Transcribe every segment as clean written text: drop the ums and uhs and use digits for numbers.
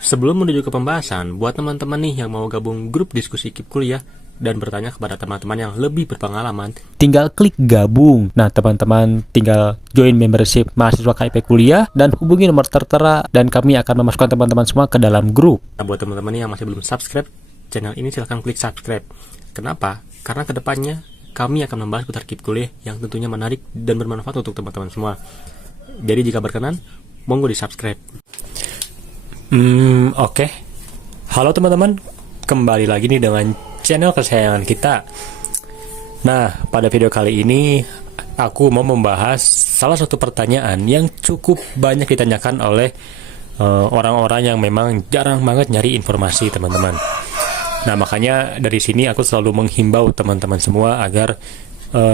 Sebelum menuju ke pembahasan, buat teman-teman nih yang mau gabung grup diskusi KIP kuliah dan bertanya kepada teman-teman yang lebih berpengalaman, tinggal klik gabung. Nah, teman-teman tinggal join membership mahasiswa KIP kuliah dan hubungi nomor tertera dan kami akan memasukkan teman-teman semua ke dalam grup. nah buat teman-teman yang masih belum subscribe channel ini, silahkan klik subscribe. Kenapa? Karena kedepannya kami akan membahas putar KIP kuliah yang tentunya menarik dan bermanfaat untuk teman-teman semua. Jadi jika berkenan, monggo di subscribe. Oke. Halo teman-teman, kembali lagi nih dengan channel kesayangan kita. Nah, pada video kali ini aku mau membahas salah satu pertanyaan yang cukup banyak ditanyakan oleh orang-orang yang memang jarang banget nyari informasi, teman-teman. Nah, makanya dari sini aku selalu menghimbau teman-teman semua agar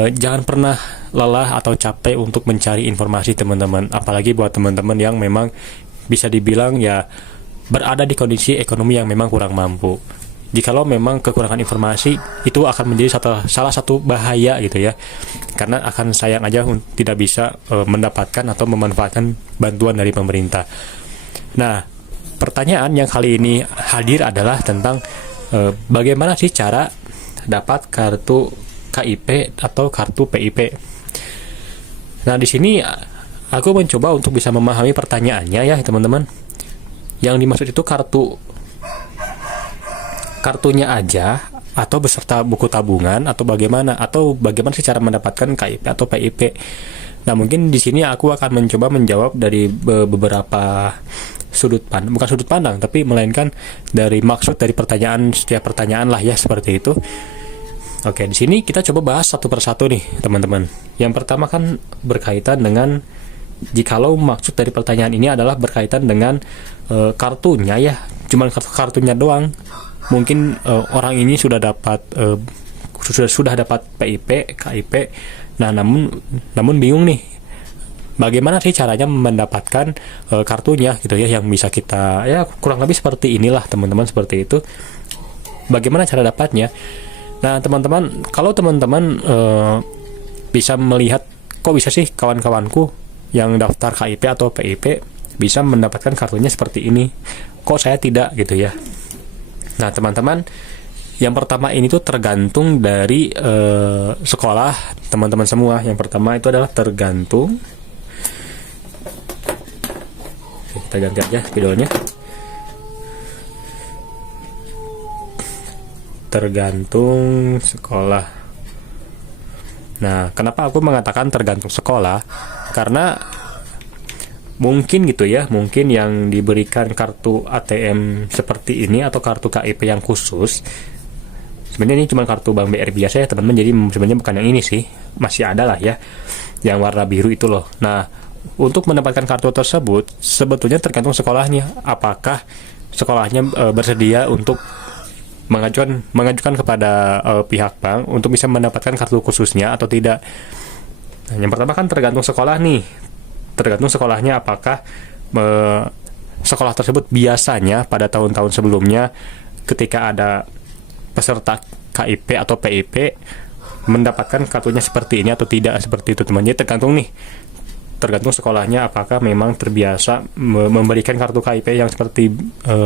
jangan pernah lelah atau capek untuk mencari informasi, teman-teman. Apalagi buat teman-teman yang memang bisa dibilang ya berada di kondisi ekonomi yang memang kurang mampu. Jikalau memang kekurangan informasi itu akan menjadi salah satu bahaya gitu ya, karena akan sayang aja tidak bisa mendapatkan atau memanfaatkan bantuan dari pemerintah. Nah, pertanyaan yang kali ini hadir adalah tentang bagaimana sih cara dapat kartu KIP atau kartu PIP. Nah, di sini aku mencoba untuk bisa memahami pertanyaannya ya, teman-teman. Yang dimaksud itu kartunya aja atau beserta buku tabungan atau bagaimana sih cara mendapatkan KIP atau PIP. Nah, mungkin di sini aku akan mencoba menjawab dari beberapa bukan sudut pandang, tapi melainkan dari maksud dari setiap pertanyaan lah ya, seperti itu. Oke, di sini kita coba bahas satu persatu nih, teman-teman. Yang pertama kan berkaitan dengan, jikalau maksud dari pertanyaan ini adalah berkaitan dengan kartunya ya, cuman kartunya doang. Mungkin orang ini sudah dapat PIP, KIP. Nah, namun bingung nih, bagaimana sih caranya mendapatkan kartunya gitu ya, yang bisa kita ya kurang lebih seperti inilah, teman-teman, seperti itu. Bagaimana cara dapatnya? Nah, teman-teman, kalau teman-teman bisa melihat, kok bisa sih kawan-kawanku yang daftar KIP atau PIP bisa mendapatkan kartunya seperti ini, kok saya tidak gitu ya. Nah, teman-teman, yang pertama ini tuh tergantung dari sekolah teman-teman semua. Yang pertama itu adalah tergantung, kita ganti aja videonya, tergantung sekolah. Nah, kenapa aku mengatakan tergantung sekolah? Karena mungkin gitu ya, mungkin yang diberikan kartu ATM seperti ini atau kartu KIP yang khusus, sebenarnya ini cuma kartu Bank BRI biasa ya, teman-teman. Jadi sebenarnya bukan yang ini sih, masih ada lah ya, yang warna biru itu loh. Nah, untuk mendapatkan kartu tersebut sebetulnya tergantung sekolahnya, apakah sekolahnya bersedia untuk mengajukan kepada pihak bank untuk bisa mendapatkan kartu khususnya atau tidak. Nah, yang pertama kan tergantung sekolah nih, tergantung sekolahnya apakah sekolah tersebut biasanya pada tahun-tahun sebelumnya ketika ada peserta KIP atau PIP mendapatkan kartunya seperti ini atau tidak, seperti itu, teman. Jadi tergantung sekolahnya apakah memang terbiasa memberikan kartu KIP yang seperti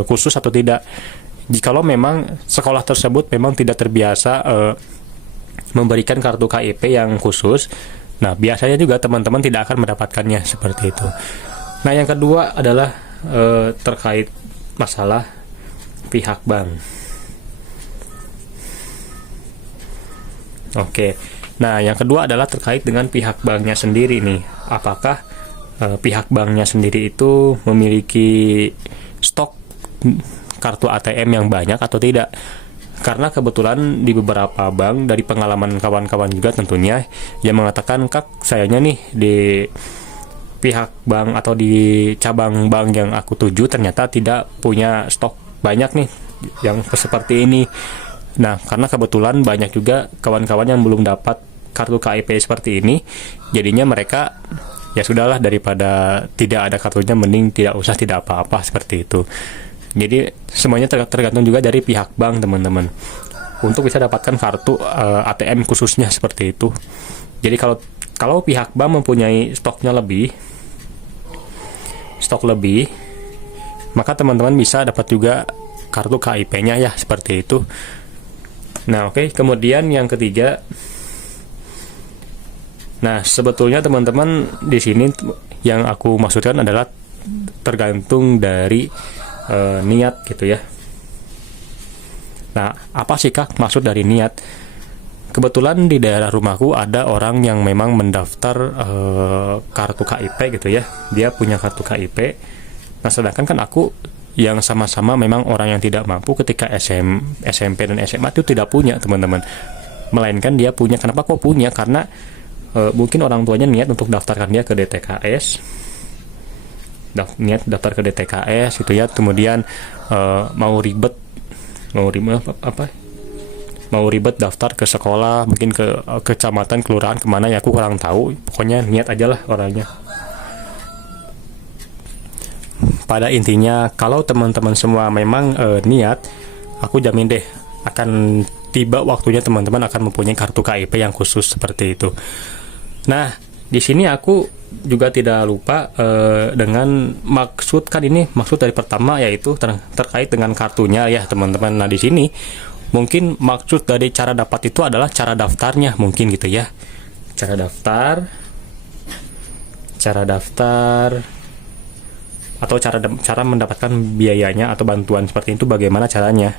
khusus atau tidak. Jikalau memang sekolah tersebut memang tidak terbiasa memberikan kartu KIP yang khusus, nah biasanya juga teman-teman tidak akan mendapatkannya, seperti itu. Nah, yang kedua adalah terkait masalah pihak bank. Oke, nah yang kedua adalah terkait dengan pihak banknya sendiri nih. Apakah pihak banknya sendiri itu memiliki stok kartu ATM yang banyak atau tidak? Karena kebetulan di beberapa bank, dari pengalaman kawan-kawan juga tentunya, yang mengatakan, Kak, sayangnya nih di pihak bank atau di cabang bank yang aku tuju ternyata tidak punya stok banyak nih yang seperti ini. Nah, karena kebetulan banyak juga kawan-kawan yang belum dapat kartu KIP seperti ini, jadinya mereka ya sudahlah, daripada tidak ada kartunya mending tidak usah, tidak apa-apa, seperti itu. Jadi semuanya tergantung juga dari pihak bank, teman-teman, untuk bisa dapatkan kartu ATM khususnya, seperti itu. Jadi kalau pihak bank mempunyai stok lebih, maka teman-teman bisa dapat juga kartu KIP-nya ya, seperti itu. Nah, oke. Kemudian yang ketiga, nah sebetulnya teman-teman di sini yang aku maksudkan adalah tergantung dari niat gitu ya. Nah, apa sih Kak maksud dari niat? Kebetulan di daerah rumahku ada orang yang memang mendaftar kartu KIP gitu ya. Dia punya kartu KIP. Nah, sedangkan kan aku yang sama-sama memang orang yang tidak mampu ketika SMP dan SMA itu tidak punya, teman-teman. Melainkan dia punya. Kenapa kok punya? Karena mungkin orang tuanya niat untuk daftarkan dia ke DTKS. Niat daftar ke DTKS gitu ya. Kemudian mau ribet daftar ke sekolah, mungkin ke kecamatan, kelurahan, kemana ya aku kurang tahu. Pokoknya niat aja lah orangnya. Pada intinya, kalau teman-teman semua memang niat, aku jamin deh akan tiba waktunya teman-teman akan mempunyai kartu KIP yang khusus seperti itu. Nah, di sini aku juga tidak lupa dengan maksud dari pertama, yaitu terkait dengan kartunya ya teman-teman. Nah, di sini mungkin maksud dari cara dapat itu adalah cara daftarnya, mungkin gitu ya. Cara daftar atau cara mendapatkan biayanya atau bantuan seperti itu, bagaimana caranya.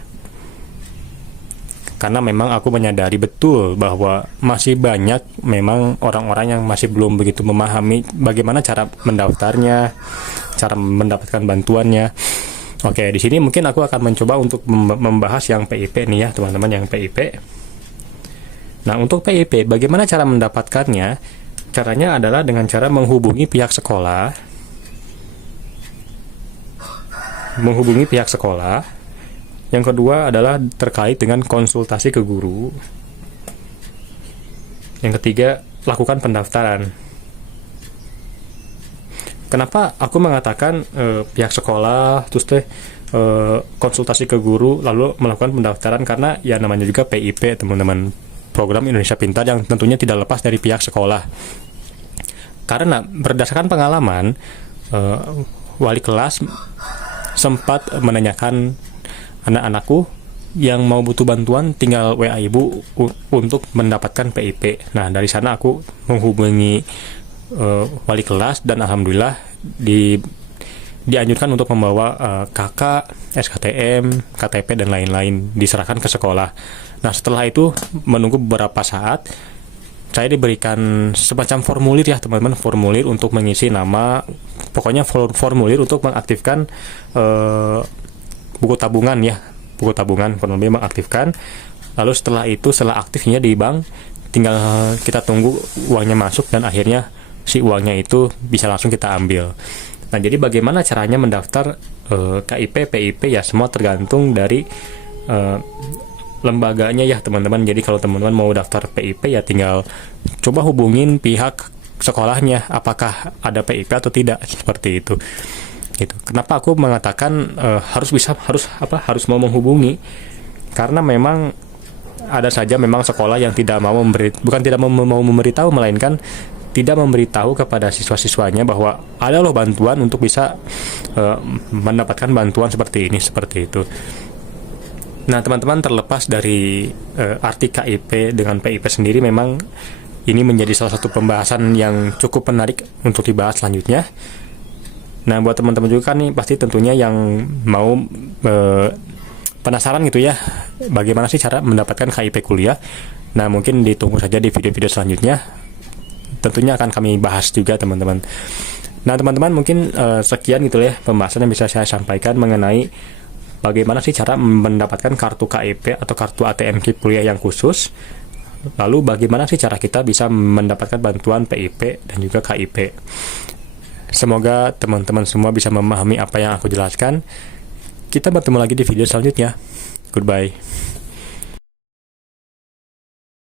Karena memang aku menyadari betul bahwa masih banyak memang orang-orang yang masih belum begitu memahami bagaimana cara mendaftarnya, cara mendapatkan bantuannya. Oke, di sini mungkin aku akan mencoba untuk membahas yang PIP nih ya, teman-teman, yang PIP. Nah, untuk PIP, bagaimana cara mendapatkannya? Caranya adalah dengan cara menghubungi pihak sekolah. Yang kedua adalah terkait dengan konsultasi ke guru. Yang ketiga, lakukan pendaftaran. Kenapa aku mengatakan pihak sekolah, terus konsultasi ke guru, lalu melakukan pendaftaran? Karena ya namanya juga PIP, teman-teman, Program Indonesia Pintar, yang tentunya tidak lepas dari pihak sekolah. Karena berdasarkan pengalaman, wali kelas sempat menanyakan anak-anakku yang mau butuh bantuan, tinggal WA ibu untuk mendapatkan PIP. Nah, dari sana aku menghubungi wali kelas, dan alhamdulillah dianjurkan untuk membawa KK, SKTM, KTP, dan lain-lain, diserahkan ke sekolah. Nah, setelah itu menunggu beberapa saat, saya diberikan semacam formulir ya teman-teman, formulir untuk mengisi nama, pokoknya formulir untuk mengaktifkan buku tabungan ya, formulir mengaktifkan. Lalu setelah aktifnya di bank, tinggal kita tunggu uangnya masuk, dan akhirnya si uangnya itu bisa langsung kita ambil. Nah, jadi bagaimana caranya mendaftar KIP, PIP ya, semua tergantung dari lembaganya ya teman-teman. Jadi kalau teman-teman mau daftar PIP ya tinggal coba hubungin pihak sekolahnya, apakah ada PIP atau tidak, seperti itu. Gitu. Kenapa aku mengatakan harus mau menghubungi? Karena memang ada saja memang sekolah yang tidak mau memberitahu, melainkan tidak memberitahu kepada siswa-siswanya bahwa ada loh bantuan untuk bisa mendapatkan bantuan seperti itu. Nah, teman-teman, terlepas dari arti KIP dengan PIP sendiri, memang ini menjadi salah satu pembahasan yang cukup menarik untuk dibahas selanjutnya. Nah, buat teman-teman juga kan nih, pasti tentunya yang mau penasaran gitu ya, bagaimana sih cara mendapatkan KIP kuliah. Nah, mungkin ditunggu saja di video-video selanjutnya. Tentunya akan kami bahas juga, teman-teman. Nah, teman-teman, mungkin sekian gitu ya pembahasan yang bisa saya sampaikan mengenai bagaimana sih cara mendapatkan kartu KIP atau kartu ATM KIP kuliah yang khusus. Lalu bagaimana sih cara kita bisa mendapatkan bantuan PIP dan juga KIP. Semoga teman-teman semua bisa memahami apa yang aku jelaskan. Kita bertemu lagi di video selanjutnya. Goodbye.